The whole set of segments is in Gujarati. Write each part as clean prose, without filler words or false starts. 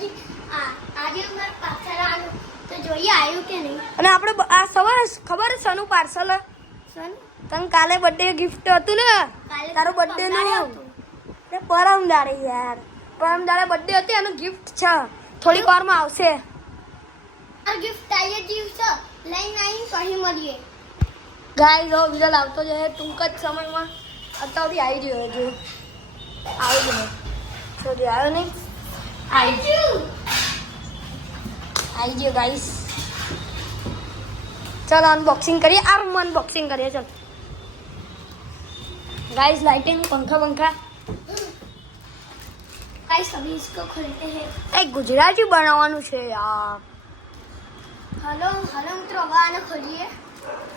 પછી આજે મારે પાર્સલ આવ્યું તો જોઈએ આવ્યું કે નહીં. અને આપણે આ સવાર ખબર છે સનું પાર્સલ સન તને કાલે બર્થડે ગિફ્ટ હતું ને તારો બર્થડે નું પરમ દાડે યાર પરમ દાડે બર્થડે હતી એનું ગિફ્ટ છે થોડીક વારમાં આવશે. આ ગિફ્ટ આવી દિવસ લઈને આવીને કહી મળીએ. ગાઈસ ઓ વિરલ આવતો જશે ટૂંક જ સમયમાં. અત્યારથી આવી ગયો જો આવી ગયો સુધી આવ્યો નહીં આવી ગયો ગાઈસ. चल अनबॉक्सिंग करिए और अनबॉक्सिंग करिए चल गाइस लाइटिंग पंखा पंखा गाइस अभी इसको खोलते हैं. एक गुजराती बनावવાનું છે યાર. हेलो हेलो મિત્રો હવે આને ખોલીએ.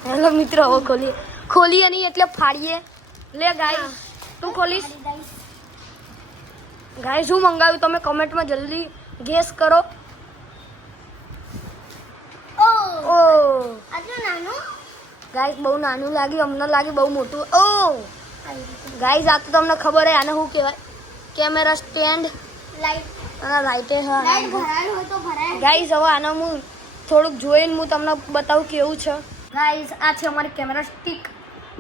હેલો મિત્રો હવે ખોલીએ નહીં એટલે ફાડીએ. લે ગાઈસ તું ખોલીશ. ગાઈસ શું મંગાવ્યું તમે કમેન્ટમાં જલ્દી ગેસ કરો. ઓ આટલું નાનું ગાઈસ બહુ નાનું લાગ્યું અમને લાગ્યું બહુ મોટું. ઓ ગાઈસ આ તો તમને ખબર હે આને શું કહેવાય કેમેરા સ્ટેન્ડ લાઈટ અને લાઈટે હા લાઈટ ભરાયું હોય તો ભરાય. ગાઈસ હવે આને હું થોડુંક જોઈને હું તમને બતાવું કેવું છે. ગાઈસ આ છે અમારી કેમેરા સ્ટિક.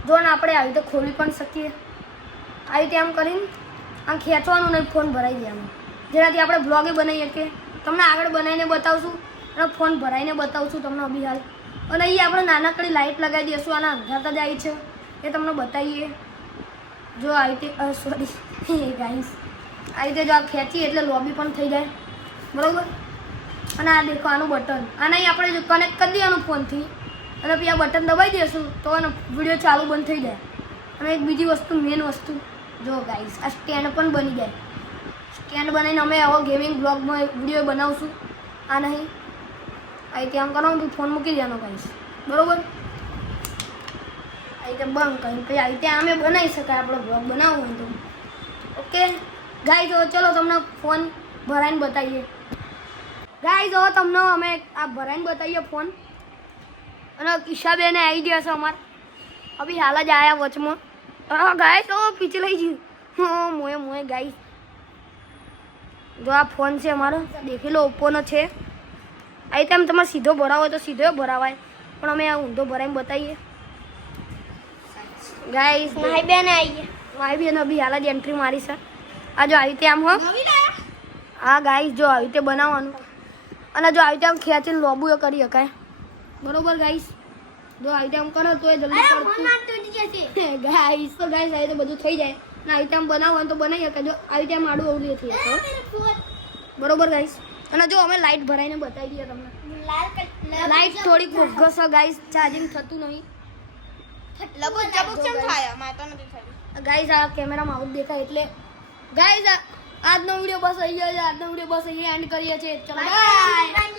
જો ને આપણે આવી રીતે ખોલી પણ શકીએ. આવી રીતે આમ કરીને આમ ખેંચવાનું નહીં ફોન ભરાઈ દે આમ જેનાથી આપણે બ્લોગે બનાવી શકીએ. તમને આગળ બનાવીને બતાવશું અને ફોન ભરાઈને બતાવશું તમને અભી હાલ. અને અહીં આપણે નાનકડી લાઈટ લગાવી દઈશું આના અંધારતા જાય છે એ તમને બતાવીએ. જો આવી રીતે સોરી ગાઈસ આવી રીતે જો આ ખેંચીએ એટલે લોબી પણ થઈ જાય બરાબર. અને આ દેખો આનું બટન આને આપણે જો કનેક્ટ કરી દેવાનું ફોનથી અને પછી આ બટન દબાવી દઈશું તો એનો વિડીયો ચાલુ બંધ થઈ જાય. અને એક બીજી વસ્તુ મેઇન વસ્તુ જો ગાઈસ આ સ્ટેન્ડ પણ બની જાય. સ્ટેન્ડ બનાવીને અમે આવો ગેમિંગ બ્લોગમાં વિડીયો બનાવશું. આ નહીં આવી રીતે આમ કરવાનું ફોન મૂકી દેવાનો ગાઈસ બરાબર. આવી રીતે બંધ કરી પછી આવી રીતે અમે બનાવી શકાય આપણો બ્લોગ બનાવવો હોય તો. ઓકે ગાઈસ હવે ચલો તમને ફોન ભરાઈને બતાવીએ. ગાઈસ હવે તમને અમે આ ભરાઈને બતાવીએ ફોન. અને ઈશાબેને આવી ગયા છે અમારે અભી હાલ જ આવ્યા વચમાં. હા ગાઈસ તો પીછે લઈ ગયું હા મોએ ગાઈસ. જો આ ફોન છે અમારો દેખી લો ઓપ્પોનો છે. આવી રીતે આમ તમારે સીધો ભરાવો હોય તો સીધો ભરાવાય પણ અમે આ ઊંધો ભરાઈને બતાવીએ. ગાઈસ મારી બેન આવી મારી બેન અભી હાલ જ એન્ટ્રી મારી છે. આ જો આવી રીતે આમ હો હા ગાઈસ જો આવી રીતે બનાવવાનું અને જો આવી રીતે આમ ખેંચીને લોબુ એ કરી શકાય બરોબર ગાઈસ. જો આવી રીતે આમ કરો તો એ જલ્દી પડતું ગાઈસ તો ગાઈસ આવી રીતે બધું થઈ જાય ને આવી રીતે આમ બનાવવાનું તો બનાવી શકાય. જો આવી રીતે આમ આડું અવલી થઈ જાય બરોબર ગાઈસ. અને જો અમે લાઈટ ભરાઈને બતાવી દઈએ તમને. લાઈટ થોડીક ફોકસ છે ગાઈસ ચાર્જિંગ થતું નહીં. ગાઈસ આ કેમેરામાં આવું દેખાય એટલે ગાઈસ આજનો વિડીયો બસ અહીંયા એન્ડ કરીએ છીએ. ચલો બાય.